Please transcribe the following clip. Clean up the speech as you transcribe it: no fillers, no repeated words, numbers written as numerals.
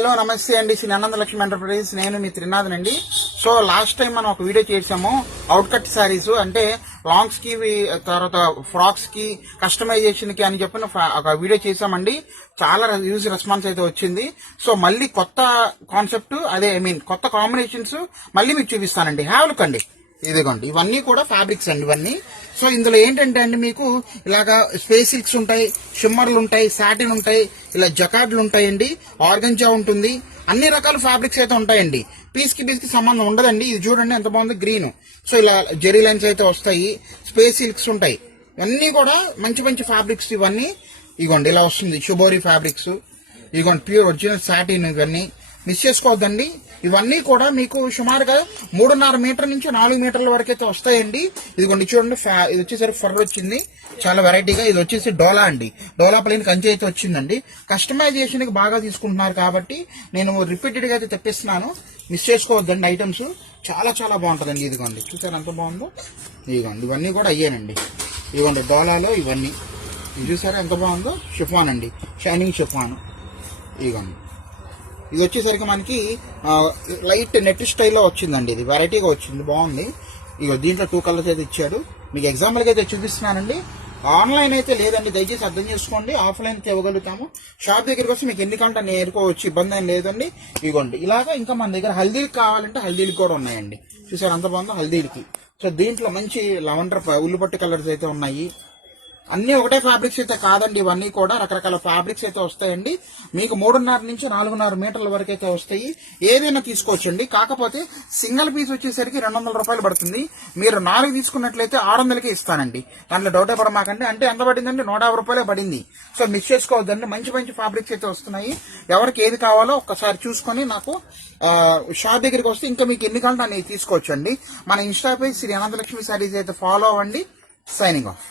Hello నమస్తే అండి. Shri Anandalakshmi enterprises, నేను మీ త్రినాథన్ అండి. సో లాస్ట్ టైం మనం ఒక వీడియో చేసాము అవుట్ కట్ శారీస్, అంటే లాంగ్స్ కి తర్వాత ఫ్రాక్స్ కి కస్టమైజేషన్ కి అని చెప్పిన ఒక వీడియో చేసామండి. చాలా యూజ్ రెస్పాన్స్ అయితే వచ్చింది. సో మళ్ళీ కొత్త కాన్సెప్ట్, అదే కొత్త కాంబినేషన్స్ మళ్ళీ మీకు చూపిస్తానండి. హ్యావ్ లుక్ అండి. ఇదిగోండి, ఇవన్నీ కూడా ఫ్యాబ్రిక్స్ అండి ఇవన్నీ. సో ఇందులో ఏంటంటే అండి, మీకు ఇలాగా స్పేస్ సిల్క్స్ ఉంటాయి, షిమ్మర్లు ఉంటాయి, సాటిన్ ఉంటాయి, ఇలా జకార్డ్లు ఉంటాయండి, ఆర్గంజా ఉంటుంది, అన్ని రకాల ఫ్యాబ్రిక్స్ అయితే ఉంటాయండి. పీస్ కి సంబంధం ఉండదండి. ఇది చూడండి ఎంత బాగుంది, గ్రీన్. సో ఇలా జెరీ లైన్స్ అయితే వస్తాయి, స్పేస్ సిల్క్స్ ఉంటాయి, ఇవన్నీ కూడా మంచి మంచి ఫ్యాబ్రిక్స్ ఇవన్నీ. ఇగోండి ఇలా వస్తుంది షుబోరి ఫ్యాబ్రిక్స్, ఇగోండి ప్యూర్ ఒరిజినల్ సాటిన్. ఇవన్నీ మిస్ చేసుకోవద్దండి. ఇవన్నీ కూడా మీకు సుమారుగా 3.5 మీటర్ నుంచి 4 మీటర్ల వరకు అయితే వస్తాయండి. ఇదిగోండి చూడండి, ఇది వచ్చేసరికి ఫర్ వచ్చింది చాలా వెరైటీగా. ఇది వచ్చేసి డోలా అండి, డోలా ప్లేన్ కంచి అయితే వచ్చిందండి. కస్టమైజేషన్ కి బాగా తీసుకుంటున్నారు కాబట్టి నేను రిపీటెడ్ గా అయితే తెప్పిస్తున్నాను. మిస్ చేసుకోవద్దండి. ఐటమ్స్ చాలా చాలా బాగుంటుందండి. ఇదిగోండి చూసారు ఎంత బాగుందో. ఇదిగోండి ఇవన్నీ కూడా అయ్యానండి. ఇదిగోండి డోలాలో ఇవన్నీ, ఇది చూసారా ఎంత బాగుందో. షిఫాన్ అండి, షైనింగ్ షిఫాన్. ఇదిగోండి ఇది వచ్చేసరికి మనకి లైట్ నెట్ స్టైల్లో వచ్చిందండి. ఇది వెరైటీగా వచ్చింది, బాగుంది. ఇక దీంట్లో 2 కలర్స్ అయితే ఇచ్చాడు. మీకు ఎగ్జాంపుల్గా అయితే చూపిస్తున్నానండి. ఆన్లైన్ అయితే లేదండి, దయచేసి అర్థం చేసుకోండి. ఆఫ్లైన్ అయితే ఇవ్వగలుగుతాము. షాప్ దగ్గరికి వస్తే మీకు ఎన్ని కంటే నేర్చుకోవచ్చు, ఇబ్బంది ఏం లేదండి. ఇదిగోండి ఇలాగా ఇంకా మన దగ్గర హల్దీకి కావాలంటే హల్దీకి కూడా ఉన్నాయండి. చూసారు ఎంత బాగుందో హల్దీకి. సో దీంట్లో మంచి లెవెండర్ ఉల్లిపట్టు కలర్స్ అయితే ఉన్నాయి. అన్ని ఒకటే ఫ్యాబ్రిక్స్ అయితే కాదండి, ఇవన్నీ కూడా రకరకాల ఫ్యాబ్రిక్స్ అయితే వస్తాయండి. మీకు 3.5 నుంచి 4.5 మీటర్ల వరకు అయితే వస్తాయి. ఏదైనా తీసుకోవచ్చండి. కాకపోతే సింగిల్ పీస్ వచ్చేసరికి 200 రూపాయలు పడుతుంది. మీరు 4 తీసుకున్నట్లయితే 600కే ఇస్తానండి. దాంట్లో డౌటే పడమాకండి. అంటే ఎంత పడిందండి? 150 రూపాయలే పడింది. సో మిస్ చేసుకోవద్దండి. మంచి మంచి ఫ్యాబ్రిక్స్ అయితే వస్తున్నాయి. ఎవరికి ఏది కావాలో ఒక్కసారి చూసుకొని నాకు షాప్ దగ్గరికి వస్తే ఇంకా మీకు ఎన్ని కావాలంటే అన్ని తీసుకోవచ్చండి. మన ఇన్స్టా పేజ్ శ్రీ ఆనందలక్ష్మి శారీస్ అయితే ఫాలో అవ్వండి. Signing off.